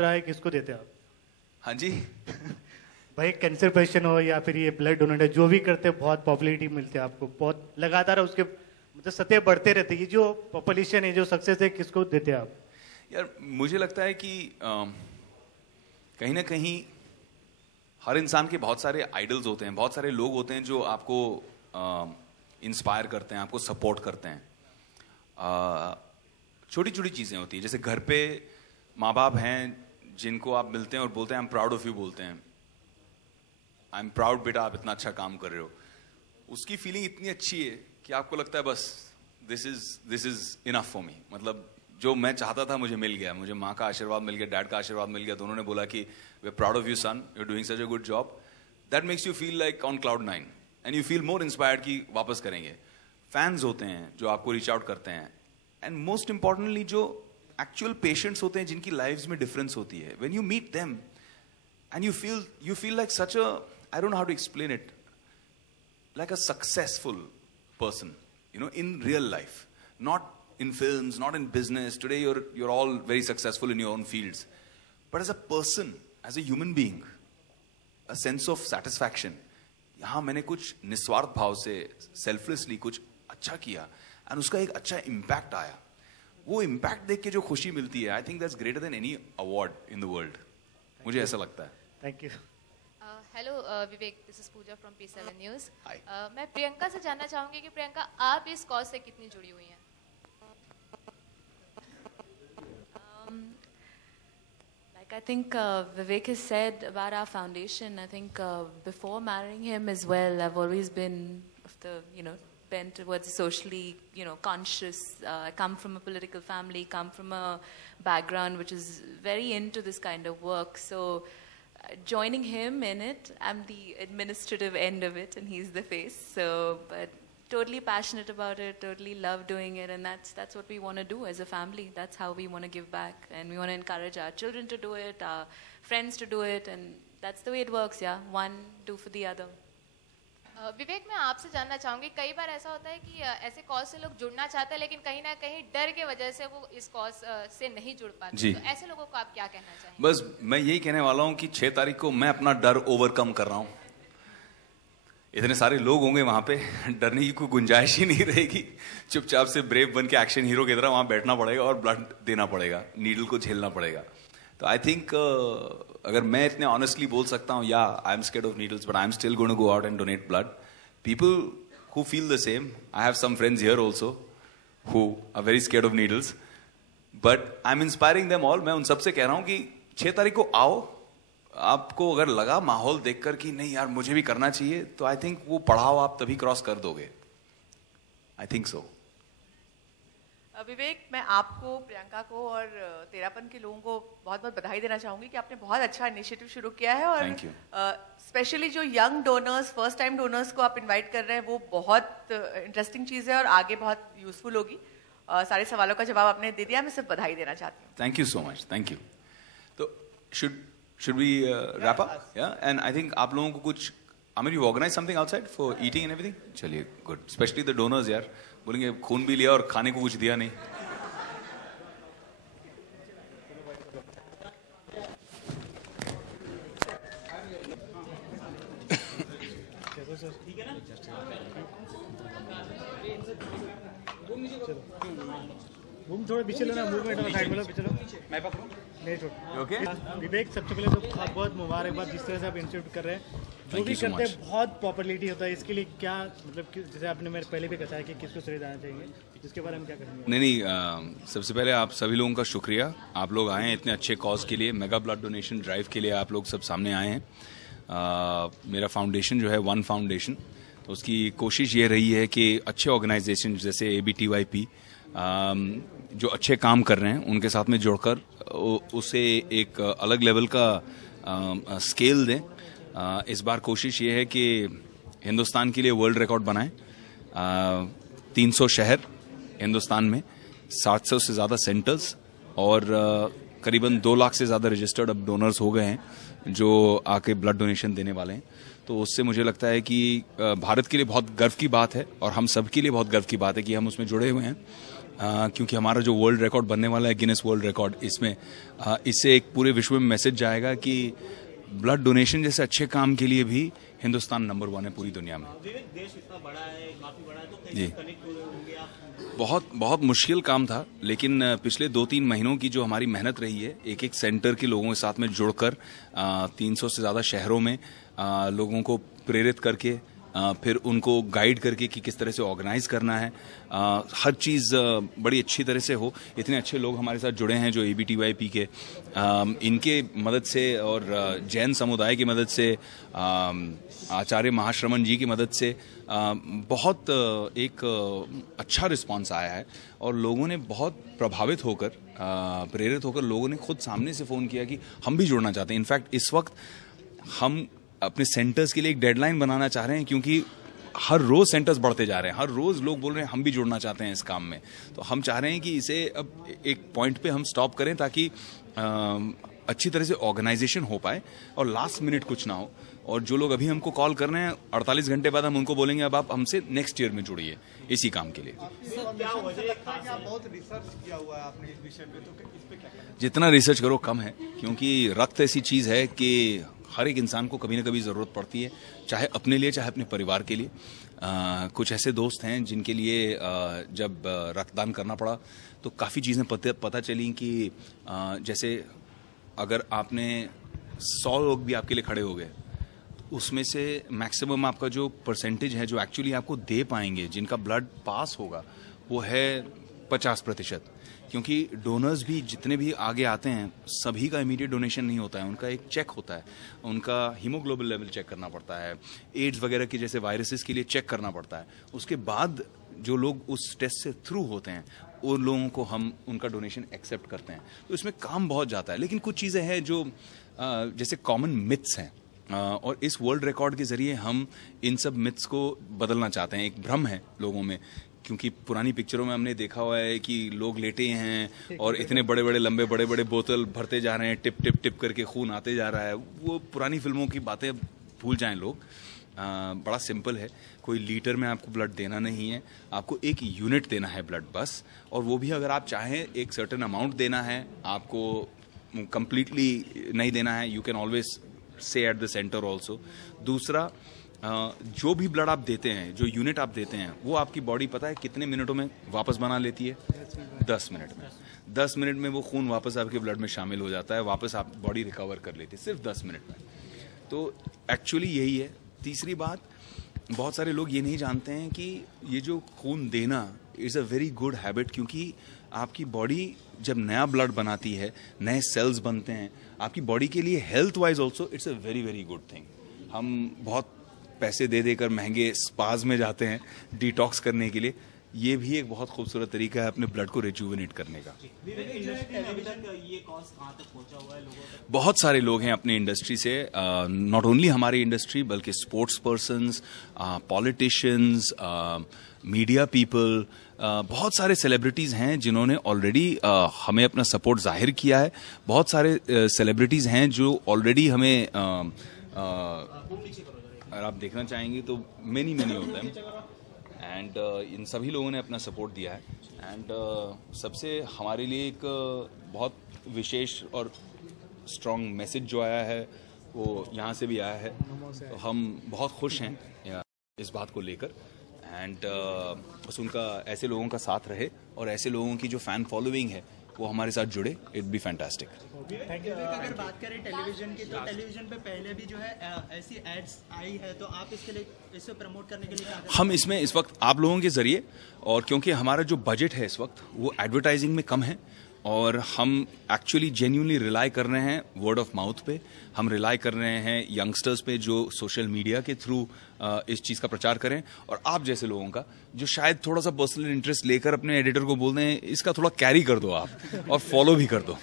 रहा है, किसको देते हैं आप? हाँ जी। भाई कैंसर पेशेंट हो या फिर ये ब्लड डोनेट है, जो भी करते हैं बहुत पॉपुलैरिटी मिलती है आपको, बहुत लगातार उसके मतलब सतह बढ़ते रहते हैं। ये जो पॉपुलेशन है, जो सक्सेस है, किसको देते हैं आप? यार मुझे लगता है कि कहीं ना कहीं हर इंसान के बहुत सारे आइडल्स होते हैं, बहुत सारे लोग होते हैं जो आपको इंस्पायर करते हैं, आपको सपोर्ट करते हैं। छोटी छोटी चीज़ें होती हैं, जैसे घर पे माँ बाप हैं जिनको आप मिलते हैं और बोलते हैं I am proud of you, बोलते हैं आई एम प्राउड बेटा आप इतना अच्छा काम कर रहे हो। उसकी फीलिंग इतनी अच्छी है कि आपको लगता है बस this is enough for me, मतलब जो मैं चाहता था मुझे मिल गया, मुझे माँ का आशीर्वाद मिल गया, डैड का आशीर्वाद मिल गया, दोनों ने बोला कि we are proud of you son, you are doing such a good job. That makes you feel like on cloud 9 and you feel more inspired कि वापस करेंगे। फैंस होते हैं जो आपको रीच आउट करते हैं, एंड मोस्ट इंपॉर्टेंटली जो एक्चुअल पेशेंट्स होते हैं जिनकी लाइफ्स में डिफरेंस होती है, when you meet them and you feel like such a, I don't know how to explain it, like a successful person, you know, in real life, not in films, not in business. Today you're all very successful in your own fields, but as a person, as a human being, a sense of satisfaction. यहाँ मैंने कुछ निस्वार्थ भाव से selflessly कुछ अच्छा किया and उसका एक अच्छा इम्पैक्ट आया, वो इम्पैक्ट देख के जो खुशी मिलती है, I think that's greater than any award in the world. मुझे ऐसा लगता है। Thank you. Hello Vivek, this is Pooja from P7 news. मैं प्रियंका से जानना चाहूंगी कि प्रियंका आप इस कॉज से कितनी जुड़ी हुई हैं? Like I think Vivek has said about our foundation. I think before marrying him as well, I've always been of the bent towards socially conscious. I come from a political family, come from a background which is very into this kind of work. So joining him in it, I'm the administrative end of it and he's the face. So but totally passionate about it, totally love doing it, and that's what we want to do as a family. That's how we want to give back, and we want to encourage our children to do it, our friends to do it, and that's the way it works. Yeah, one do for the other. विवेक, मैं आपसे जानना चाहूंगी, कई बार ऐसा होता है कि ऐसे कॉज से लोग जुड़ना चाहते हैं लेकिन कहीं ना कहीं डर के वजह से वो इस कॉज से नहीं जुड़ पाते, तो ऐसे लोगों को आप क्या कहना चाहेंगे? बस मैं यही कहने वाला हूँ कि 6 तारीख को मैं अपना डर ओवरकम कर रहा हूँ। इतने सारे लोग होंगे वहां पे, डरने की कोई गुंजाइश ही नहीं रहेगी। चुपचाप से ब्रेव बन के एक्शन हीरो की तरह वहां बैठना पड़ेगा और ब्लड देना पड़ेगा, नीडल को झेलना पड़ेगा। तो आई थिंक अगर मैं इतने ऑनेस्टली बोल सकता हूँ, या I am scared of needles but I am still going to go out and donate blood. People who feel the same, I have some friends here also who are very scared of needles, but I'm inspiring them all. मैं उन सबसे कह रहा हूँ कि 6 तारीख को आओ, आपको अगर लगा माहौल देखकर कि नहीं यार मुझे भी करना चाहिए, तो आई थिंक वो पढ़ाओ आप तभी क्रॉस कर दोगे। I think so. विवेक, मैं आपको, प्रियंका को और तेरापन के लोगों को बहुत बहुत बधाई देना चाहूंगी कि आपने बहुत अच्छा इनिशिएटिव शुरू किया है, और स्पेशली जो young donors, first time donors को आप इनवाइट कर रहे हैं, वो बहुत इंटरेस्टिंग चीज़ है और आगे बहुत यूजफुल होगी। सारे सवालों का जवाब आपने दे दिया, मैं सिर्फ बधाई देना चाहती हूँ। Thank you so much, thank you. तो should we wrap up? Yeah, and I think आप लोगों को कुछ, Aamir, you organise something outside for eating and everything? चलिए, गुड। स्पेशली द डोनर्स, यार बोलेंगे खून भी लिया और खाने को कुछ दिया नहीं। थोड़ा पीछे लो ना, मूवमेंट वाला साइड में लो, पीछे लो। मैं पकड़ूं? नहीं छोड़। ओके विवेक, सबसे पहले तो बहुत बहुत मुबारकबाद जिस तरह से आप इंस्टीट्यूट कर रहे हैं, जो भी करते हैं बहुत पॉपुलैरिटी होता है। इसके लिए क्या मतलब, जैसे आपने मेरे पहले भी कहा कि किसको श्रेय देना चाहिए, इसके बारे में क्या करेंगे? नहीं, सबसे पहले आप सभी लोगों का शुक्रिया, आप लोग आए हैं इतने अच्छे कॉज के लिए, मेगा ब्लड डोनेशन ड्राइव के लिए आप लोग सब सामने आए हैं। मेरा फाउंडेशन जो है वन फाउंडेशन, तो उसकी कोशिश ये रही है कि अच्छे ऑर्गेनाइजेशन जैसे ABTYP जो अच्छे काम कर रहे हैं उनके साथ में जुड़कर उसे एक अलग लेवल का स्केल दें। इस बार कोशिश ये है कि हिंदुस्तान के लिए वर्ल्ड रिकॉर्ड बनाएं। 300 शहर हिंदुस्तान में, 700 से ज़्यादा सेंटर्स और करीबन 2 लाख से ज़्यादा रजिस्टर्ड अब डोनर्स हो गए हैं जो आके ब्लड डोनेशन देने वाले हैं। तो उससे मुझे लगता है कि भारत के लिए बहुत गर्व की बात है और हम सब के लिए बहुत गर्व की बात है कि हम उसमें जुड़े हुए हैं। क्योंकि हमारा जो वर्ल्ड रिकॉर्ड बनने वाला है गिनेस वर्ल्ड रिकॉर्ड, इसमें इससे एक पूरे विश्व में मैसेज जाएगा कि ब्लड डोनेशन जैसे अच्छे काम के लिए भी हिंदुस्तान नंबर 1 है पूरी दुनिया में। देश इतना बड़ा है, काफी बड़ा है, तो जी, कैसे कनेक्ट होंगे आप? बहुत मुश्किल काम था, लेकिन पिछले 2-3 महीनों की जो हमारी मेहनत रही है, एक सेंटर के लोगों के साथ में जुड़कर 300 से ज़्यादा शहरों में लोगों को प्रेरित करके फिर उनको गाइड करके कि किस तरह से ऑर्गेनाइज करना है, हर चीज़ बड़ी अच्छी तरह से हो। इतने अच्छे लोग हमारे साथ जुड़े हैं जो ABTYP के, इनके मदद से और जैन समुदाय की मदद से, आचार्य महाश्रमण जी की मदद से बहुत एक अच्छा रिस्पांस आया है और लोगों ने बहुत प्रभावित होकर, प्रेरित होकर लोगों ने खुद सामने से फ़ोन किया कि हम भी जुड़ना चाहते हैं। इनफैक्ट इस वक्त हम अपने सेंटर्स के लिए एक डेडलाइन बनाना चाह रहे हैं, क्योंकि हर रोज़ सेंटर्स बढ़ते जा रहे हैं, हर रोज़ लोग बोल रहे हैं हम भी जुड़ना चाहते हैं इस काम में। तो हम चाह रहे हैं कि इसे अब एक पॉइंट पे हम स्टॉप करें ताकि अच्छी तरह से ऑर्गेनाइजेशन हो पाए और लास्ट मिनट कुछ ना हो। और जो लोग अभी हमको कॉल कर रहे हैं, 48 घंटे बाद हम उनको बोलेंगे अब आप हमसे नेक्स्ट ईयर में जुड़िए इसी काम के लिए। क्या वजह है? बहुत रिसर्च किया हुआ है आपने इस विषय पे, तो इस पे क्या कहना? जितना रिसर्च करो कम है, क्योंकि रक्त ऐसी चीज़ है कि हर एक इंसान को कभी ना कभी ज़रूरत पड़ती है, चाहे अपने लिए चाहे अपने परिवार के लिए। कुछ ऐसे दोस्त हैं जिनके लिए जब रक्तदान करना पड़ा तो काफ़ी चीज़ें पता चली कि जैसे अगर आपने 100 लोग भी आपके लिए खड़े हो गए, उसमें से मैक्सिमम आपका जो परसेंटेज है जो एक्चुअली आपको दे पाएंगे, जिनका ब्लड पास होगा, वो है 50%। क्योंकि डोनर्स भी जितने भी आगे आते हैं सभी का इमीडिएट डोनेशन नहीं होता है, उनका एक चेक होता है, उनका हीमोग्लोबिन लेवल चेक करना पड़ता है, एड्स वगैरह के जैसे वायरसेस के लिए चेक करना पड़ता है। उसके बाद जो लोग उस टेस्ट से थ्रू होते हैं उन लोगों को हम उनका डोनेशन एक्सेप्ट करते हैं। तो इसमें काम बहुत जाता है, लेकिन कुछ चीज़ें हैं जो जैसे कॉमन मिथ्स हैं, और इस वर्ल्ड रिकॉर्ड के ज़रिए हम इन सब मिथ्स को बदलना चाहते हैं। एक भ्रम है लोगों में, क्योंकि पुरानी पिक्चरों में हमने देखा हुआ है कि लोग लेटे हैं और इतने बड़े बड़े लंबे बड़े बड़े बोतल भरते जा रहे हैं, टिप टिप टिप करके खून आते जा रहा है। वो पुरानी फिल्मों की बातें भूल जाएं लोग। बड़ा सिंपल है, कोई लीटर में आपको ब्लड देना नहीं है, आपको एक यूनिट देना है ब्लड बस। और वो भी अगर आप चाहें एक सर्टेन अमाउंट देना है, आपको कंप्लीटली नहीं देना है, you can always say at the centre also. दूसरा, जो भी ब्लड आप देते हैं, जो यूनिट आप देते हैं, वो आपकी बॉडी पता है कितने मिनटों में वापस बना लेती है? 10 मिनट में। 10 मिनट में वो खून वापस आपके ब्लड में शामिल हो जाता है, वापस आप बॉडी रिकवर कर लेती है सिर्फ 10 मिनट में। तो एक्चुअली यही है। तीसरी बात, बहुत सारे लोग ये नहीं जानते हैं कि ये जो खून देना is a very good habit, क्योंकि आपकी बॉडी जब नया ब्लड बनाती है, नए सेल्स बनते हैं, आपकी बॉडी के लिए health wise also it's a very very good thing. हम बहुत पैसे दे देकर महंगे स्पाज में जाते हैं डिटॉक्स करने के लिए, ये भी एक बहुत खूबसूरत तरीका है अपने ब्लड को रिजुविनेट करने का। बहुत सारे लोग हैं अपने इंडस्ट्री से, नॉट ओनली हमारी इंडस्ट्री बल्कि sports persons, politicians, media people, बहुत सारे सेलिब्रिटीज़ हैं जिन्होंने ऑलरेडी हमें अपना सपोर्ट जाहिर किया है। बहुत सारे सेलिब्रिटीज़ हैं जो ऑलरेडी हमें अगर आप देखना चाहेंगे तो many of them, and in सभी लोगों ने अपना सपोर्ट दिया है। एंड सबसे हमारे लिए एक बहुत विशेष और स्ट्रॉन्ग मैसेज जो आया है वो यहाँ से भी आया है, तो हम बहुत खुश हैं इस बात को लेकर। एंड बस उनका, ऐसे लोगों का साथ रहे और ऐसे लोगों की जो फ़ैन फॉलोइंग है वो हमारे साथ जुड़े, इट बी फैंटास्टिक। अगर बात करें टेलीविजन की, तो टेलीविजन पे पहले भी जो है ऐसी एड्स आई है, तो आप इसके लिए, इसे प्रमोट करने के लिए क्या हम इसमें इस वक्त आप लोगों के ज़रिए, और क्योंकि हमारा जो बजट है इस वक्त वो एडवर्टाइजिंग में कम है, और हम एक्चुअली जेन्युइनली रिलाई कर रहे हैं वर्ड ऑफ माउथ पे, हम रिलाई कर रहे हैं यंगस्टर्स पे जो सोशल मीडिया के थ्रू इस चीज़ का प्रचार करें, और आप जैसे लोगों का जो शायद थोड़ा सा पर्सनल इंटरेस्ट लेकर अपने एडिटर को बोल दें इसका थोड़ा कैरी कर दो आप और फॉलो भी कर दो।